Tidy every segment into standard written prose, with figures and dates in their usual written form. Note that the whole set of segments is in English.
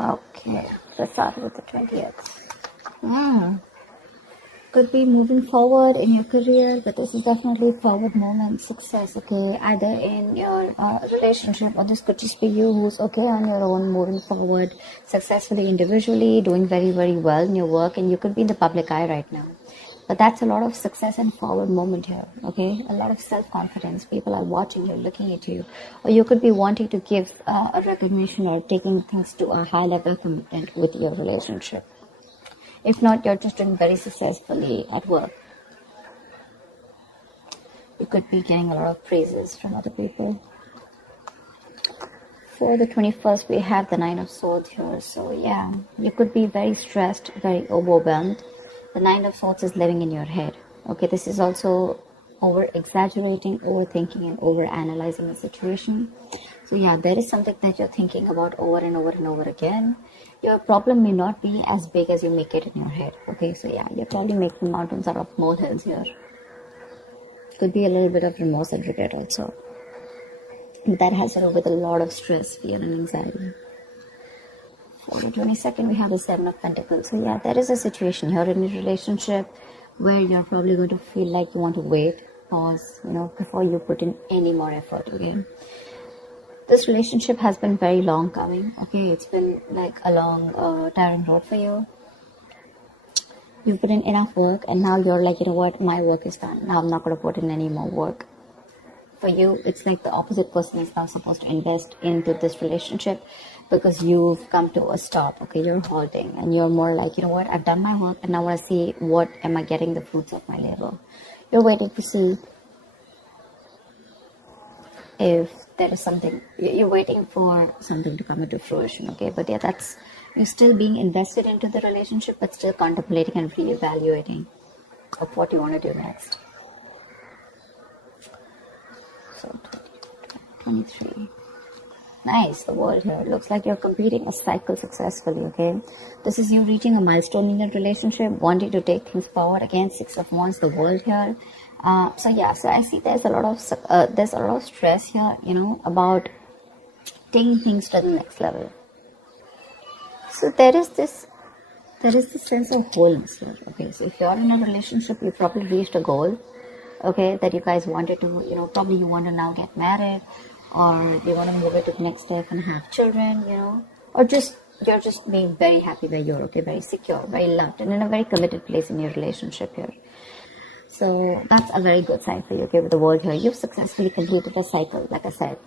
Okay, let's start with the 20th. Could be moving forward in your career, but this is definitely forward moment, success, okay, either in your relationship, or this could just be you who's okay on your own, moving forward successfully individually, doing very, very well in your work, and you could be in the public eye right now. But that's a lot of success and forward moment here, okay? A lot of self-confidence. People are watching you, looking at you. Or you could be wanting to give a recognition or taking things to a high level commitment with your relationship. If not, you're just doing very successfully at work. You could be getting a lot of praises from other people. For the 21st, we have the Nine of Swords here. So yeah, you could be very stressed, very overwhelmed. The Nine of Swords is living in your head. Okay, this is also over-exaggerating, overthinking, and over-analyzing the situation. So yeah, there is something that you're thinking about over and over and over again. Your problem may not be as big as you make it in your head. Okay, so yeah, you're probably making mountains out of molehills here. Could be a little bit of remorse and regret also. But that has to do with a lot of stress, fear, and anxiety. For the 22nd, we have the Seven of Pentacles. So yeah, there is a situation here in your relationship where you're probably going to feel like you want to wait, pause, before you put in any more effort, okay? This relationship has been very long coming, okay? It's been like a long, tiring road for you. You've put in enough work, and now you're like, you know what, my work is done. Now I'm not going to put in any more work. For you, it's like the opposite person is now supposed to invest into this relationship because you've come to a stop, okay? You're halting, and you're more like, you know what, I've done my work, and now I want to see what am I getting the fruits of my labor. You're waiting to see if there is something, you're waiting for something to come into fruition, okay? But yeah, you're still being invested into the relationship, but still contemplating and reevaluating of what you want to do next. So 23. Nice, the world here. Looks like you're completing a cycle successfully, okay? This is you reaching a milestone in your relationship, wanting to take things forward. Again, Six of Wands, the world here. So I see there's a lot of stress here, about taking things to the next level. So there is this sense of wholeness here, okay? So if you're in a relationship, you probably reached a goal, okay, that you guys wanted to, probably you want to now get married, or you want to move it to the next step and have children, or you're just being very happy where you're, okay, very secure, very loved, and in a very committed place in your relationship here. So that's a very good sign for you, okay, with the world here. You've successfully completed a cycle, like I said.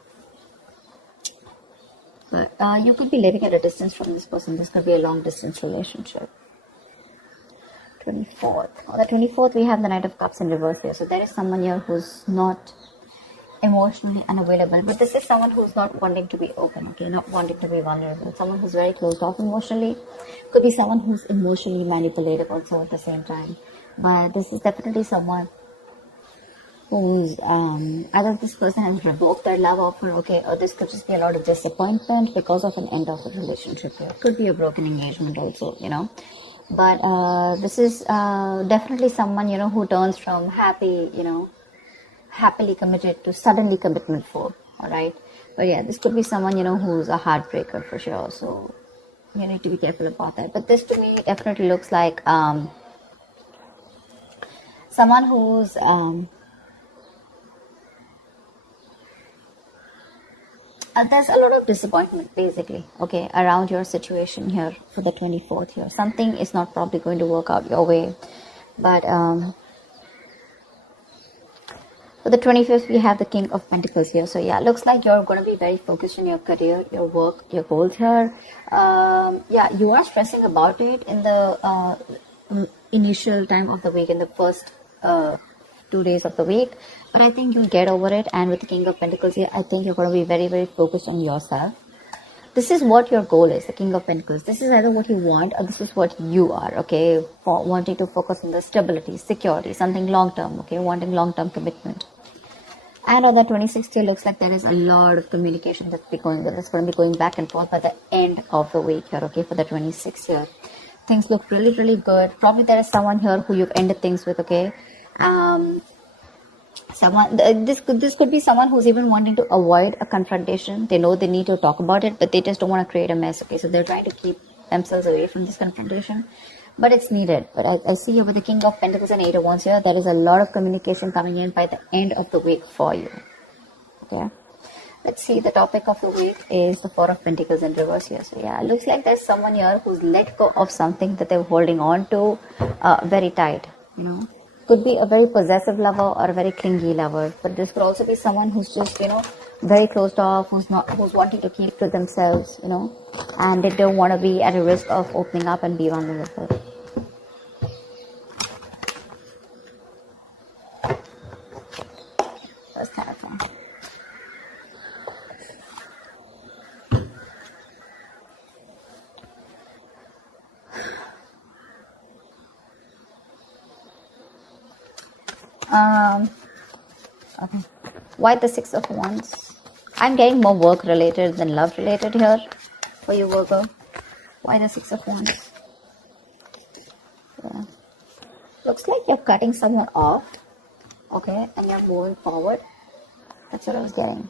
But you could be living at a distance from this person. This could be a long distance relationship. 24th. On the 24th, we have the Knight of Cups in reverse here. So there is someone here who's not emotionally unavailable. But this is someone who's not wanting to be open, okay? Not wanting to be vulnerable. Someone who's very closed off emotionally. Could be someone who's emotionally manipulative also at the same time. But this is definitely someone who's either this person has revoked their love offer, okay, or this could just be a lot of disappointment because of an end of a relationship here. Could be a broken engagement also, But this is definitely someone, who turns from happily committed to suddenly commitment for, alright? But yeah, this could be someone, who's a heartbreaker for sure. So you need to be careful about that. But this to me definitely looks like someone who's there's a lot of disappointment basically, okay, around your situation here for the 24th here. Something is not probably going to work out your way. But for the 25th, we have the King of Pentacles here. So yeah, looks like you're going to be very focused on your career, your work, your goals here. Yeah, you are stressing about it in the initial time of the week, in the first 2 days of the week, but I think you'll get over it. And with the King of Pentacles here, I think you're going to be very, very focused on yourself. This is what your goal is, the King of Pentacles. This is either what you want or this is what you are, okay, for wanting to focus on the stability, security, something long-term, okay, wanting long-term commitment. And on the 26th, it looks like there is a lot of communication that's going to be going back and forth by the end of the week here, okay, for the 26th here. Things look really, really good. Probably there is someone here who you've ended things with, okay. This could be someone who's even wanting to avoid a confrontation. They know they need to talk about it, but they just don't want to create a mess. Okay, so they're trying to keep themselves away from this confrontation, but it's needed. But I see here with the King of Pentacles and Eight of Wands here, there is a lot of communication coming in by the end of the week for you. Okay, let's see. The topic of the week is the Four of Pentacles in reverse here. So yeah, it looks like there's someone here who's let go of something that they're holding on to very tight. You know, could be a very possessive lover or a very clingy lover, but this could also be someone who's just, very closed off, who's wanting to keep to themselves, and they don't want to be at a risk of opening up and be vulnerable. That's terrifying. Okay. Why the Six of Wands? I'm getting more work related than love related here for you, Virgo. Why the Six of Wands? Yeah. Looks like you're cutting someone off. Okay, and you're moving forward. That's what I was getting.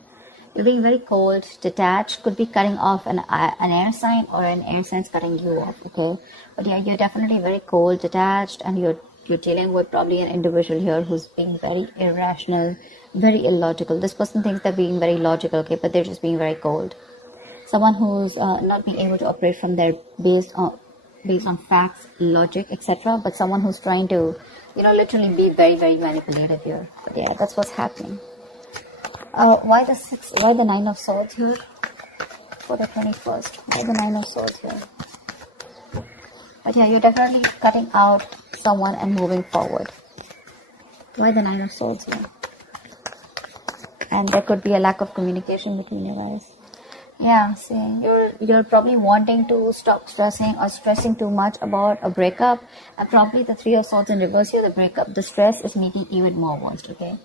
You're being very cold, detached. Could be cutting off an air sign, or an air sign's cutting you off. Okay, but yeah, you're definitely very cold, detached, and you're dealing with probably an individual here who's being very irrational, very illogical. This person thinks they're being very logical, okay, but they're just being very cold. Someone who's not being able to operate from their based on facts, logic, etc. But someone who's trying to, literally be very, very manipulative here. But yeah, that's what's happening. Why the Nine of Swords here for the 21st? Why the Nine of Swords here? But yeah, you're definitely cutting out someone and moving forward. Why the Nine of Swords here? And there could be a lack of communication between you guys. Yeah, see, you're probably wanting to stop stressing or stressing too much about a breakup, and probably the Three of Swords in reverse here, the breakup, the stress is making even more worse, okay?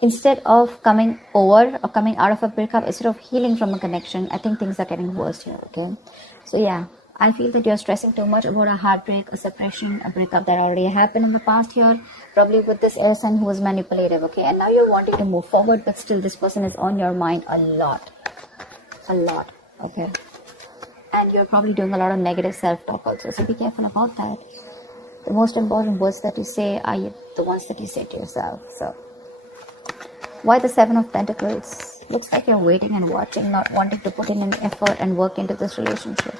Instead of coming over or coming out of a breakup, instead of healing from a connection, I think things are getting worse here, okay? So yeah, I feel that you're stressing too much about a heartbreak, a separation, a breakup that already happened in the past here, probably with this air sign who was manipulative, okay? And now you're wanting to move forward, but still this person is on your mind a lot, okay? And you're probably doing a lot of negative self-talk also, so be careful about that. The most important words that you say are the ones that you say to yourself, so. Why the Seven of Pentacles? Looks like you're waiting and watching, not wanting to put in any effort and work into this relationship.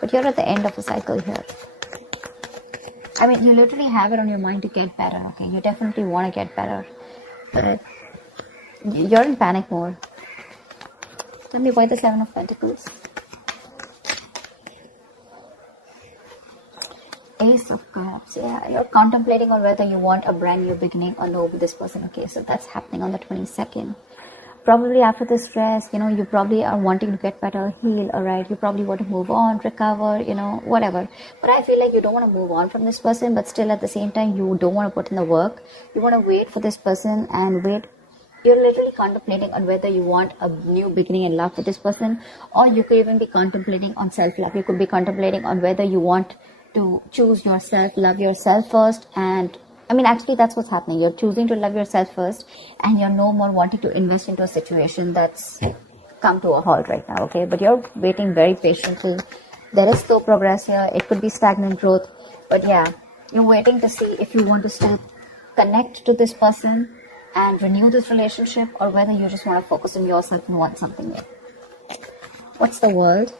But you're at the end of a cycle here. I mean, you literally have it on your mind to get better, okay? You definitely want to get better. But you're in panic mode. Tell me why the Seven of Pentacles? Ace of Cups. Yeah, you're contemplating on whether you want a brand new beginning or no with this person. Okay, so that's happening on the 22nd. Probably after the stress, you probably are wanting to get better, heal, alright? You probably want to move on, recover, whatever. But I feel like you don't want to move on from this person, but still at the same time, you don't want to put in the work. You want to wait for this person and wait. You're literally contemplating on whether you want a new beginning in love with this person, or you could even be contemplating on self-love. You could be contemplating on whether you want to choose yourself, love yourself first, and I mean, actually, that's what's happening. You're choosing to love yourself first, and you're no more wanting to invest into a situation that's come to a halt right now, okay? But you're waiting very patiently. There is slow progress here. It could be stagnant growth, but yeah, you're waiting to see if you want to still connect to this person and renew this relationship, or whether you just want to focus on yourself and want something new. What's the world?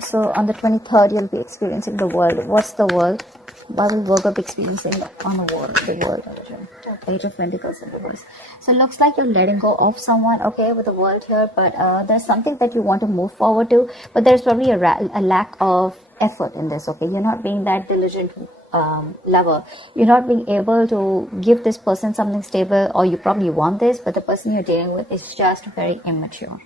So on the 23rd, you'll be experiencing the world. What's the world? Why will Virgo be experiencing on the world? Page of Pentacles in reverse. So it looks like you're letting go of someone, okay, with the world here, but there's something that you want to move forward to, but there's probably a lack of effort in this, okay? You're not being that diligent lover. You're not being able to give this person something stable, or you probably want this, but the person you're dealing with is just very immature,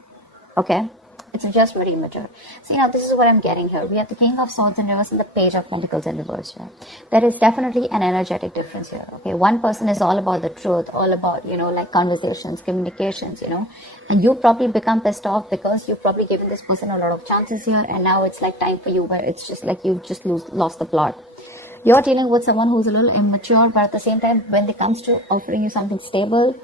okay? It's just very immature. See, now this is what I'm getting here. We have the King of Swords in reverse and the Page of Pentacles in reverse here. There is definitely an energetic difference here. Okay, one person is all about the truth, all about, like conversations, communications, and you probably become pissed off because you've probably given this person a lot of chances here, and now it's like time for you where it's just like you've just lost the plot. You're dealing with someone who's a little immature, but at the same time, when it comes to offering you something stable,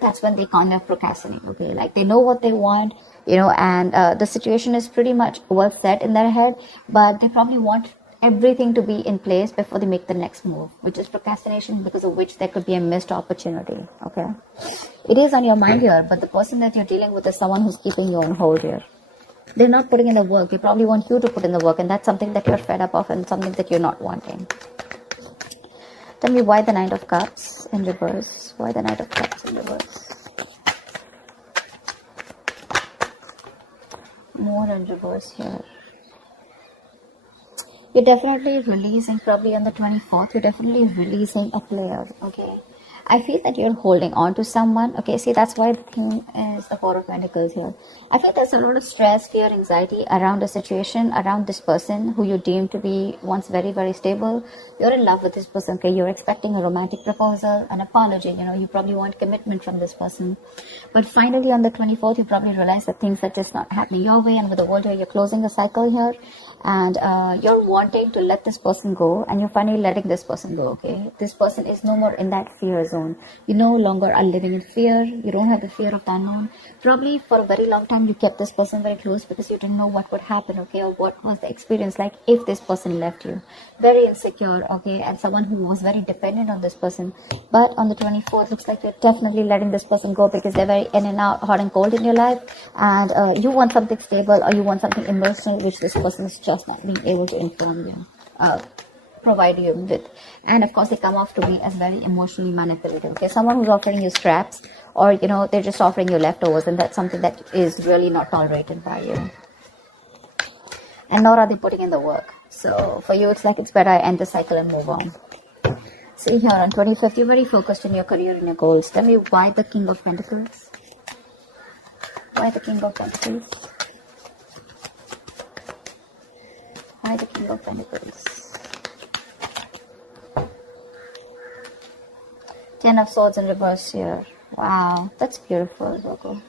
that's when they kind of procrastinate. Okay, like they know what they want, and the situation is pretty much well set in their head, but they probably want everything to be in place before they make the next move, which is procrastination, because of which there could be a missed opportunity. Okay, it is on your mind here, but the person that you're dealing with is someone who's keeping you on hold here. They're not putting in the work. They probably want you to put in the work, and that's something that you're fed up of and something that you're not wanting. Tell me why the Knight of Cups in reverse. Why the Knight of Cups in reverse? More in reverse here. You're definitely releasing, probably on the 24th, you're definitely releasing a player, okay? I feel that you're holding on to someone, okay? See, that's why the theme is the Four of Pentacles here. I feel there's a lot of stress, fear, anxiety around a situation, around this person who you deem to be once very, very stable. You're in love with this person, okay? You're expecting a romantic proposal, an apology, you probably want commitment from this person. But finally, on the 24th, you probably realize that things are just not happening your way, and with the world here, you're closing a cycle here. And you're wanting to let this person go, and you're finally letting this person go, okay? This person is no more in that fear zone. You no longer are living in fear. You don't have the fear of the unknown. Probably for a very long time you kept this person very close because you didn't know what would happen, okay, or what was the experience like if this person left you. Very insecure, okay, and someone who was very dependent on this person. But on the 24th, looks like you're definitely letting this person go because they're very in and out, hot and cold in your life, and you want something stable, or you want something emotional, which this person is just not being able to inform you, provide you with. And of course, they come off to be as very emotionally manipulative, okay? Someone who's offering you scraps, or they're just offering you leftovers, and that's something that is really not tolerated by you, and nor are they putting in the work. So for you, it's like it's better I end the cycle and move on. See here, on 25th, you're very focused on your career and your goals. Tell me why the King of Pentacles. Why the King of Pentacles? Why the King of Pentacles? Ten of Swords in reverse here. Wow, that's beautiful, Virgo.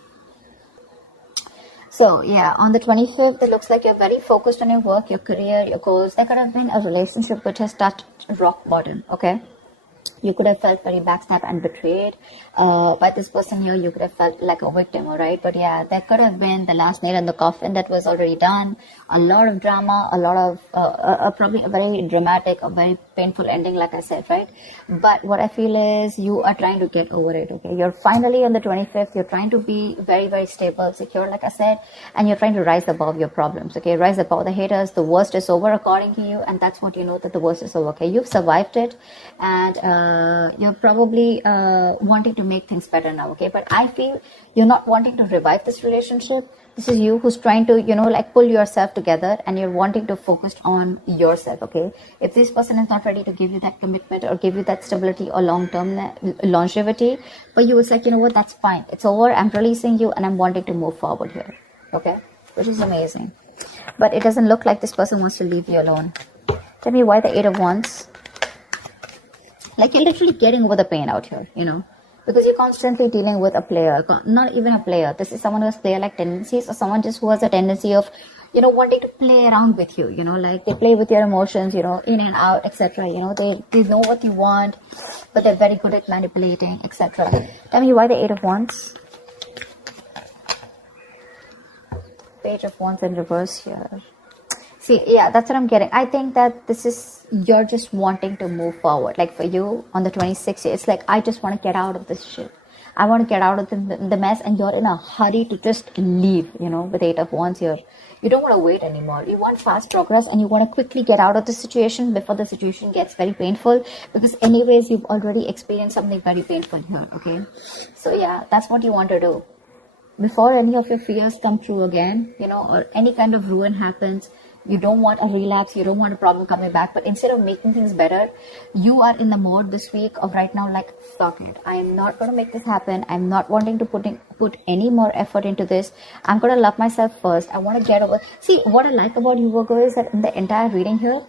So yeah, on the 25th, it looks like you're very focused on your work, your career, your goals. There could have been a relationship which has touched rock bottom, okay? You could have felt very backstabbed and betrayed by this person here. You could have felt like a victim, all right? But yeah, there could have been the last nail in the coffin that was already done. A lot of drama, a lot of probably a very dramatic, a very painful ending, like I said, right? But what I feel is you are trying to get over it, okay? You're finally on the 25th. You're trying to be very, very stable, secure, like I said, and you're trying to rise above your problems, okay? Rise above the haters. The worst is over according to you, and that's what you know, that the worst is over, okay? You've survived it, and you're probably wanting to make things better now, okay? But I feel you're not wanting to revive this relationship. This is you who's trying to, like pull yourself together, and you're wanting to focus on yourself, okay? If this person is not ready to give you that commitment or give you that stability or long-term longevity, but you was like, you know what, that's fine. It's over. I'm releasing you, and I'm wanting to move forward here, okay? Which is amazing. But it doesn't look like this person wants to leave you alone. Tell me why the Eight of Wands. Like you're literally getting over the pain out here, because you're constantly dealing with a player, not even a player. This is someone who has player-like tendencies, or someone just who has a tendency of, wanting to play around with you, like they play with your emotions, in and out, etc. They know what you want, but they're very good at manipulating, etc. Tell me why the Eight of Wands. Page of Wands in reverse here. See, yeah, that's what I'm getting. I think that this is, you're just wanting to move forward. Like for you, on the 26th, it's like, I just want to get out of this shit. I want to get out of the mess, and you're in a hurry to just leave, with Eight of Wands here. You don't want to wait anymore. You want fast progress, and you want to quickly get out of the situation before the situation gets very painful, because anyways, you've already experienced something very painful here, okay? So yeah, that's what you want to do. Before any of your fears come true again, or any kind of ruin happens, you don't want a relapse, you don't want a problem coming back, but instead of making things better, you are in the mode this week of right now, like, fuck it, I am not going to make this happen. I'm not wanting to put any more effort into this. I'm going to love myself first. I want to get over. See, what I like about you, Virgo, is that in the entire reading here,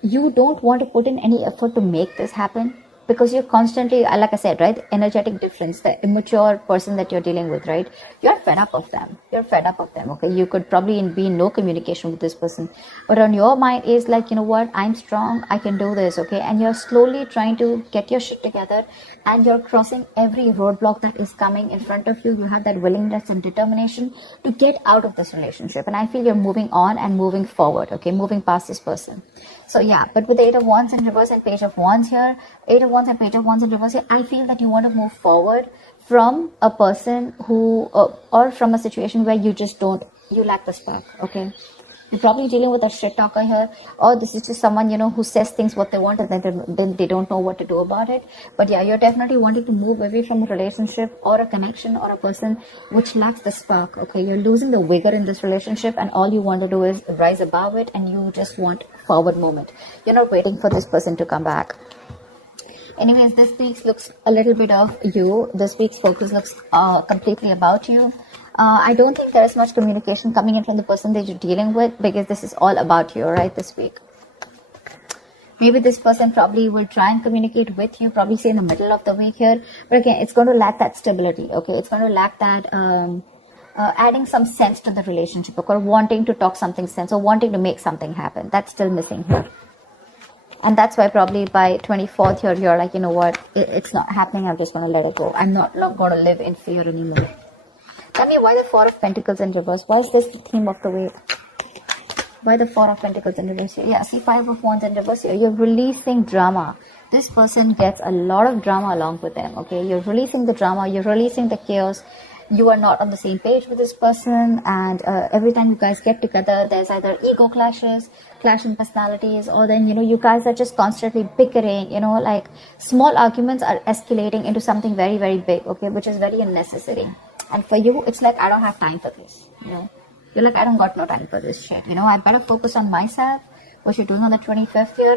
you don't want to put in any effort to make this happen. because you're constantly, like I said, right, energetic difference, the immature person that you're dealing with, right, you're fed up of them. Okay, you could probably be in no communication with this person, but on your mind is like, you know what, I'm strong, I can do this. Okay, and you're slowly trying to get your shit together, and you're crossing every roadblock that is coming in front of you. You have that willingness and determination to get out of this relationship, and I feel you're moving on and moving forward. Okay, moving past this person. So yeah, but with the 8 of Wands in reverse and Page of Wands here, 8 of Wands and Page of Wands in reverse here, I feel that you want to move forward from a person who, or from a situation where you just don't, you lack the spark. Okay, you're probably dealing with a shit talker here, or this is just someone, you know, who says things what they want and then they don't know what to do about it. But yeah, you're definitely wanting to move away from a relationship or a connection or a person which lacks the spark. Okay, you're losing the vigor in this relationship, and all you want to do is rise above it, and you just want forward movement. You're not waiting for this person to come back. Anyways, this week's looks a little bit of you. This week's focus looks completely about you. I don't think there is much communication coming in from the person that you're dealing with, because this is all about you, right, this week. Maybe this person probably will try and communicate with you, probably say in the middle of the week here. But again, it's going to lack that stability, okay? It's going to lack that adding some sense to the relationship, or wanting to talk something sense, or wanting to make something happen. That's still missing here. And that's why probably by 24th here, you're like, you know what, it's not happening. I'm just going to let it go. I'm not going to live in fear anymore. Tell me, why the 4 of Pentacles in reverse? Why is this the theme of the week? Why the 4 of Pentacles in reverse here? Yeah, see, 5 of Wands in reverse here. You're releasing drama. This person gets a lot of drama along with them, okay? You're releasing the drama. You're releasing the chaos. You are not on the same page with this person, and every time you guys get together, there's either ego clashes, clash in personalities, or then, you know, you guys are just constantly bickering, you know, like small arguments are escalating into something very, very big, okay, which is very unnecessary. And for you, it's like, I don't have time for this, you know. You're like, I don't got no time for this shit, you know. I better focus on myself. What you're doing on the 25th year,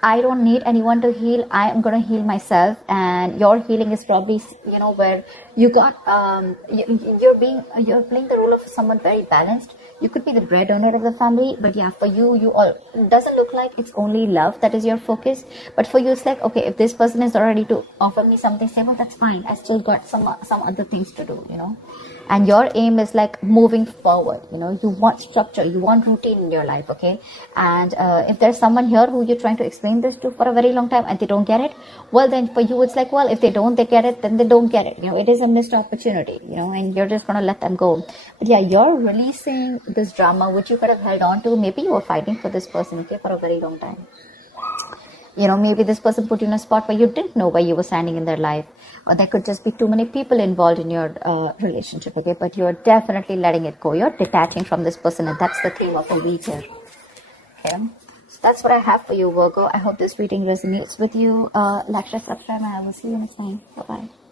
I don't need anyone to heal. I am going to heal myself. And your healing is probably, you know, where you got, you're playing the role of someone very balanced. You could be the breadwinner of the family, but yeah, for you, it doesn't look like it's only love that is your focus. But for you, it's like, okay, if this person is not ready to offer me something stable, that's fine. I still got some other things to do, you know. And your aim is like moving forward, you know. You want structure, you want routine in your life, okay? And if there's someone here who you're trying to explain this to for a very long time and they don't get it, well, then for you, it's like, well, if they get it, then they don't get it, you know. It is a missed opportunity, you know, and you're just going to let them go. But yeah, you're releasing this drama which you could have held on to. Maybe you were fighting for this person, okay, for a very long time. You know, maybe this person put you in a spot where you didn't know where you were standing in their life, or there could just be too many people involved in your relationship, okay? But you're definitely letting it go. You're detaching from this person, and that's the theme of the week here, okay? So that's what I have for you, Virgo. I hope this reading resonates with you. Like, share, subscribe, and I will see you next time. Bye-bye.